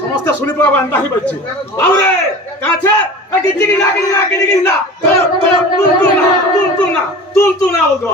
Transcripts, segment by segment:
समस्त सुनी पगा अंता ही बच्चे आउरे काछे किच्ची की ना तुम ना बोल दो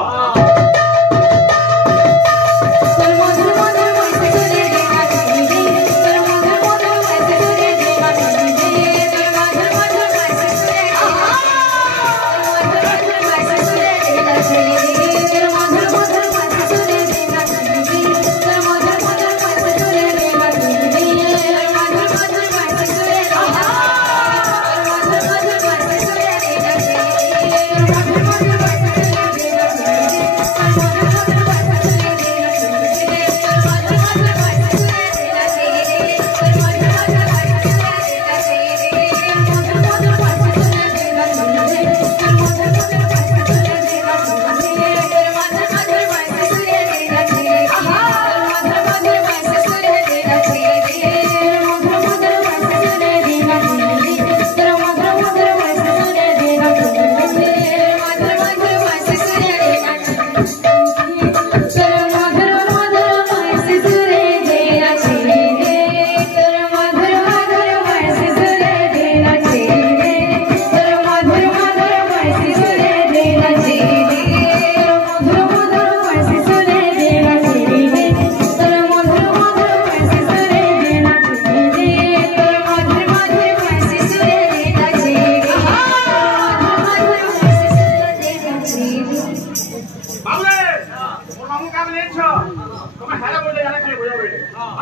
দিয়ে বোঝাবে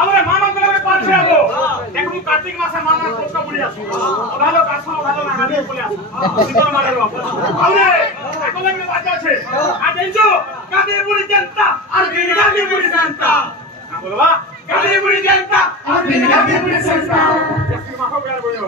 আমরা মামা করে পাশে যাবো দেখুন কার্তিক মাসে মামার প্রশ্ন বলি আসো ভালো কাজ ভালো না গাড়ি বলে আসো সিঙ্গল মারার বাবা আমরা এখন একটা বাচ্চা আছে আর দেখো কাকে বলি জানতা আর কাকে বলি জানতা বলো বা কাকে বলি জানতা আর কাকে বলি জানতা মাথা বের বলি